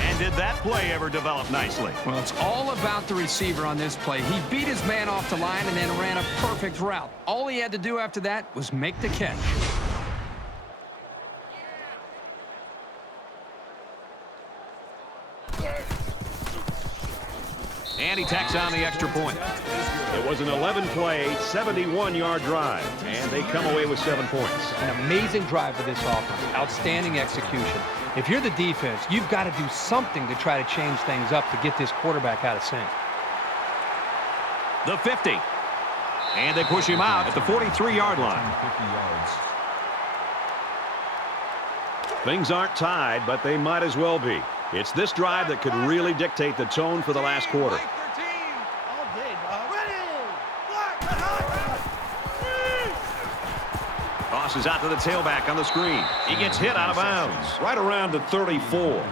And did that play ever develop nicely? Well, it's all about the receiver on this play. He beat his man off the line and then ran a perfect route. All he had to do after that was make the catch. And he tacks on the extra point. It was an 11-play, 71-yard drive, and they come away with 7 points. An amazing drive for this offense. Outstanding execution. If you're the defense, you've got to do something to try to change things up to get this quarterback out of sync. The 50. And they push him out at the 43-yard line. 50 yards. Things aren't tied, but they might as well be. It's this drive that could really dictate the tone for the last quarter. Tosses out to the tailback on the screen. He gets hit out of bounds, right around the 34.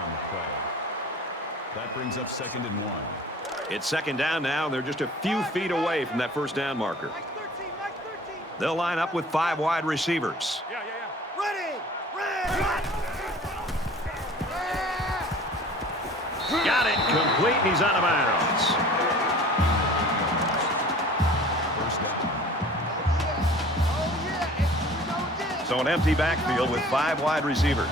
That brings up 2nd and 1. It's 2nd down now, and they're just a few feet away from that first down marker. They'll line up with 5 wide receivers. Got it. Complete. He's out of bounds. First down. So an empty backfield with 5 wide receivers.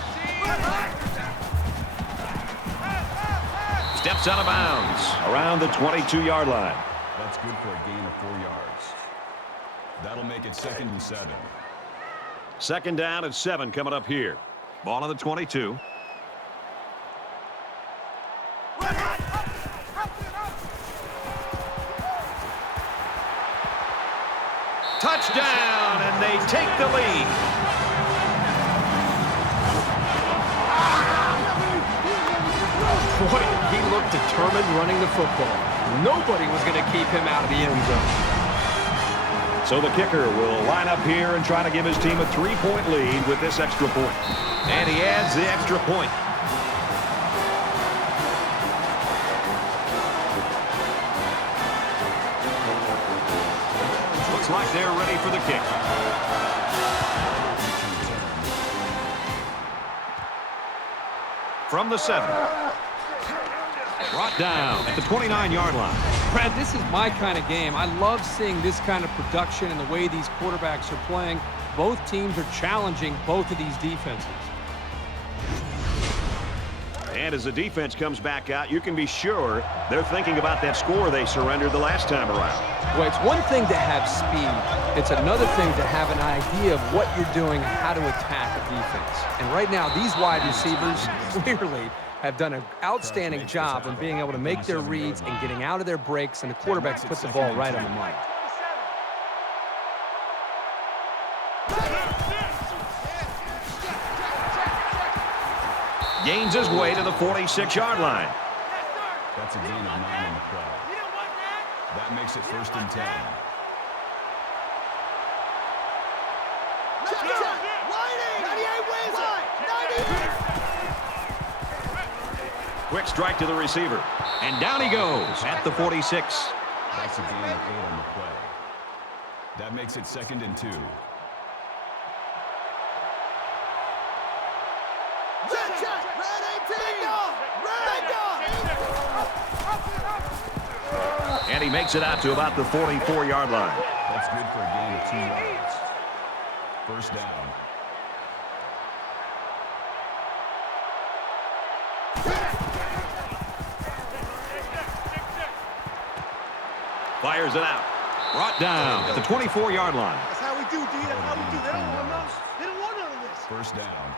Steps out of bounds around the 22-yard line. That's good for a gain of 4 yards. That'll make it 2nd and 7. 2nd down and 7 coming up here. Ball on the 22. Touchdown, and they take the lead. Boy, he looked determined running the football. Nobody was going to keep him out of the end zone. So the kicker will line up here and try to give his team a 3-point lead with this extra point. And he adds the extra point. Looks like they're ready for the kick. From the 7. Brought down at the 29-yard line. Brad, this is my kind of game. I love seeing this kind of production and the way these quarterbacks are playing. Both teams are challenging both of these defenses. And as the defense comes back out, you can be sure they're thinking about that score they surrendered the last time around. Well, it's one thing to have speed. It's another thing to have an idea of what you're doing, how to attack a defense. And right now, these wide receivers clearly have done an outstanding job in being able to make their reads and getting out of their breaks, and the quarterbacks put the ball right on the money. Gains his way to the 46-yard line. That's a gain of 9 on the play. That makes it 1st and 10. Quick strike to the receiver. And down he goes at the 46. That's a gain of 8 on the play. That makes it 2nd and 2. And he makes it out to about the 44-yard line. That's good for a gain of 2 yards. First down. Fires it out. Brought down at the 24-yard line. That's how we do, D. That's how we do. They don't want none. They don't want none of this. First down.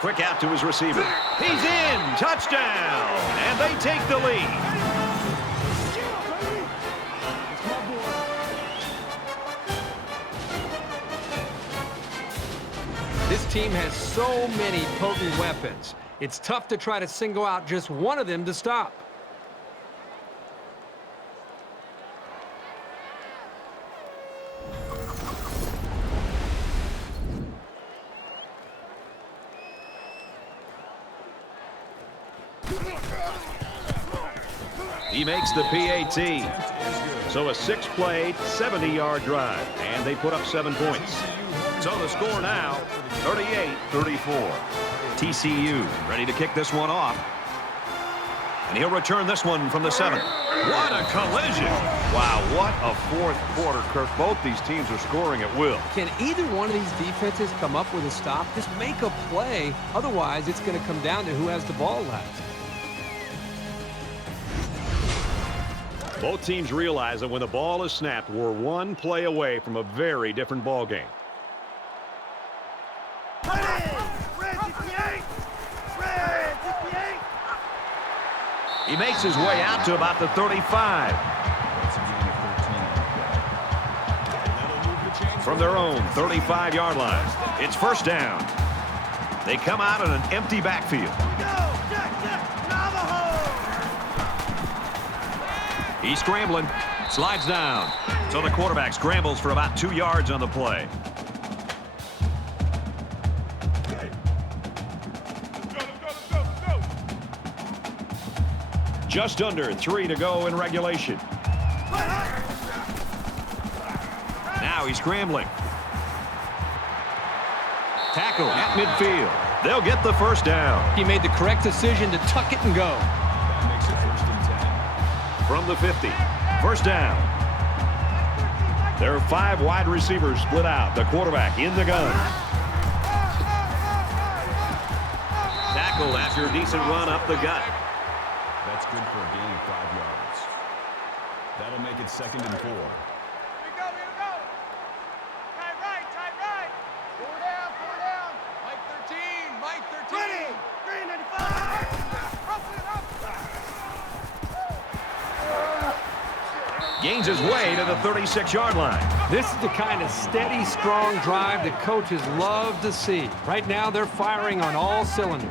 Quick out to his receiver. He's in. Touchdown. And they take the lead. team has so many potent weapons. It's tough to try to single out just one of them to stop. He makes the PAT. So a 6-play, 70-yard drive, and they put up 7 points. So the score now, 38-34. TCU ready to kick this one off. And he'll return this one from the 7. What a collision. Wow, what a fourth quarter, Kirk. Both these teams are scoring at will. Can either one of these defenses come up with a stop? Just make a play. Otherwise, it's going to come down to who has the ball left. Both teams realize that when the ball is snapped, we're 1 play away from a very different ball game. He makes his way out to about the 35. From their own 35-yard line, it's first down. They come out in an empty backfield. He's scrambling, slides down. So the quarterback scrambles for about 2 yards on the play. Just under 3 to go in regulation. Now he's scrambling. Tackle at midfield. They'll get the first down. He made the correct decision to tuck it and go. That makes it first and 10. From the 50. First down. There are 5 wide receivers split out. The quarterback in the gun. Tackled after a decent run up the gut. That's good for a gain of 5 yards. That'll make it 2nd and 4. Here we go, here we go. Tight right, tight right. 4 down, 4 down. Mike 13, Mike 13. 395. Gains his way to the 36-yard line. This is the kind of steady, strong drive that coaches love to see. Right now, they're firing on all cylinders.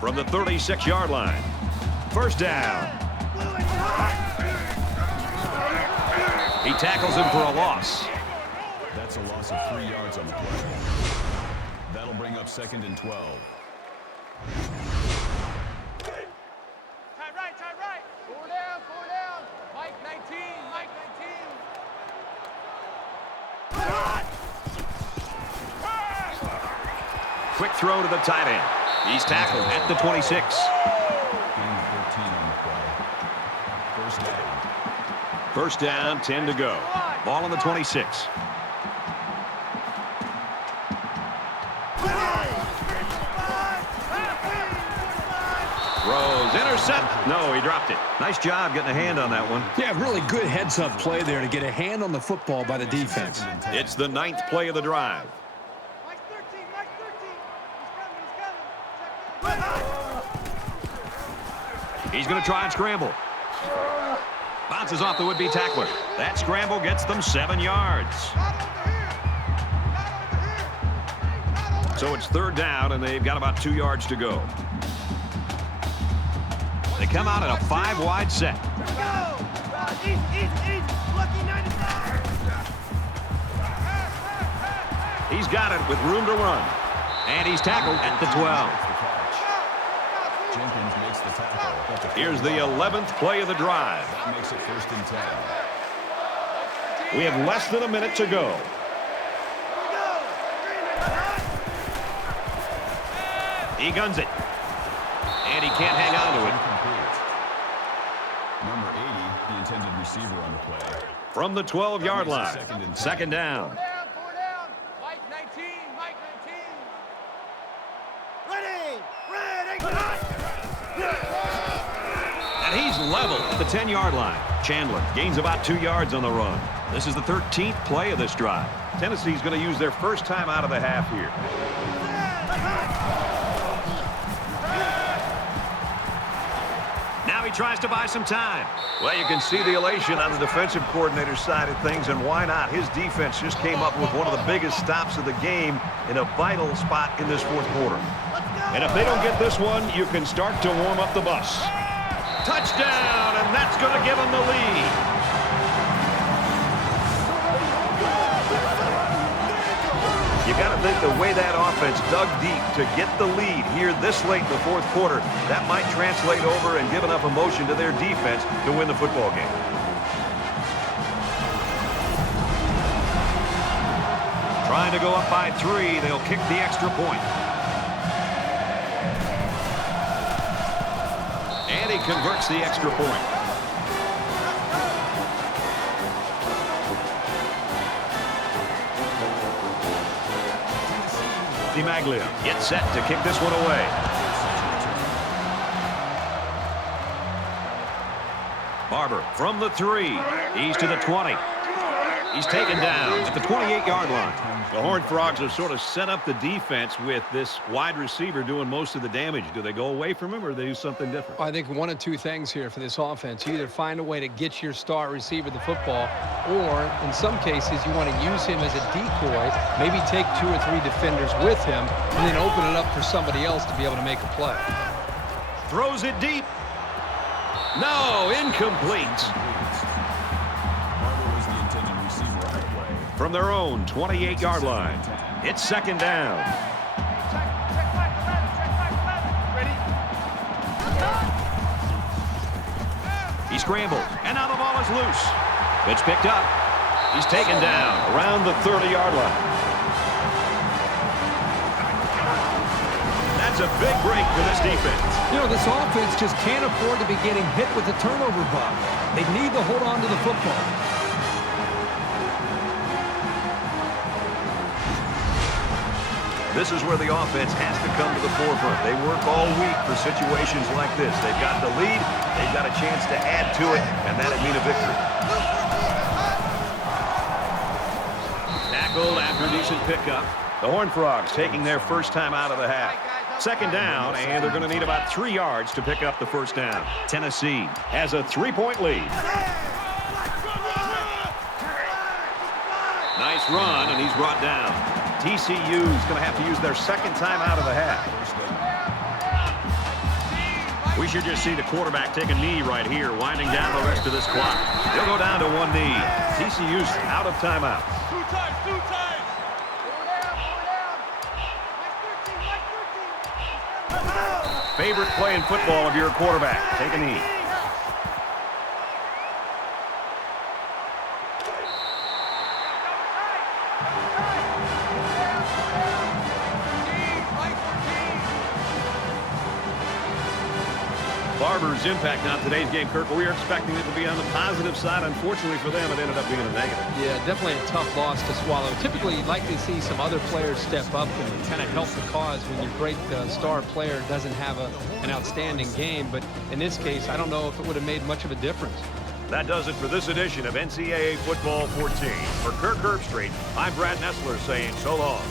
From the 36-yard line. First down. He tackles him for a loss. That's a loss of 3 yards on the play. That'll bring up 2nd and 12. Tight right, tight right. 4 down, 4 down. Mike 19, Mike 19. Quick throw to the tight end. He's tackled at the 26. Gain of 13 on the play. First down. First down, 10 to go. Ball on the 26. Throws, intercept. No, he dropped it. Nice job getting a hand on that one. Yeah, really good heads-up play there to get a hand on the football by the defense. It's the 9th play of the drive. Mike 13, Mike 13. He's coming, he's coming. He's going to try and scramble. Bounces off the would-be tackler. That scramble gets them 7 yards. So it's 3rd down, and they've got about 2 yards to go. They come out in a 5-wide set. He's got it with room to run. And he's tackled at the 12. Jenkins makes the tackle. Here's the 11th play of the drive. That makes it 1st and 10. We have less than a minute to go. He guns it. And he can't hang on to it. Incomplete. Number 80, the intended receiver on the play. From the 12-yard line. 2nd down. 4 down. Mike 19, Mike 19. And he's level at the 10-yard line. Chandler gains about 2 yards on the run. This is the 13th play of this drive. Tennessee's going to use their first time out of the half here. Now he tries to buy some time. Well, you can see the elation on the defensive coordinator's side of things, and why not? His defense just came up with one of the biggest stops of the game in a vital spot in this fourth quarter. And if they don't get this one, you can start to warm up the bus. Touchdown, and that's going to give them the lead. You got to think the way that offense dug deep to get the lead here this late in the fourth quarter, that might translate over and give enough emotion to their defense to win the football game. Trying to go up by 3. They'll kick the extra point. And he converts the extra point. Maglia gets set to kick this one away. Barber from the 3. He's to the 20. He's taken down at the 28-yard line. The Horned Frogs have sort of set up the defense with this wide receiver doing most of the damage. Do they go away from him, or do they do something different? I think one of two things here for this offense. You either find a way to get your star receiver the football, or in some cases you want to use him as a decoy, maybe take 2 or 3 defenders with him, and then open it up for somebody else to be able to make a play. Throws it deep. No, incomplete. From their own 28-yard line. It's second down. He scrambled, and now the ball is loose. It's picked up. He's taken down around the 30-yard line. That's a big break for this defense. You know, this offense just can't afford to be getting hit with the turnover bug. They need to hold on to the football. This is where the offense has to come to the forefront. They work all week for situations like this. They've got the lead. They've got a chance to add to it, and that'd mean a victory. Tackled after a decent pickup. The Horned Frogs taking their first time out of the half. Second down, and they're going to need about 3 yards to pick up the first down. Tennessee has a 3-point lead. Nice run, and he's brought down. TCU is going to have to use their second time out of the half. We should just see the quarterback take a knee right here, winding down the rest of this clock. He'll go down to 1 knee. TCU's out of timeout. Two times. Favorite play in football of your quarterback. Take a knee. Barber's impact on today's game, Kirk. We were expecting it to be on the positive side. Unfortunately for them, it ended up being a negative. Yeah, definitely a tough loss to swallow. Typically, you'd like to see some other players step up and kind of help the cause when your great star player doesn't have an outstanding game. But in this case, I don't know if it would have made much of a difference. That does it for this edition of NCAA Football 14. For Kirk Herbstreit, I'm Brad Nessler saying so long.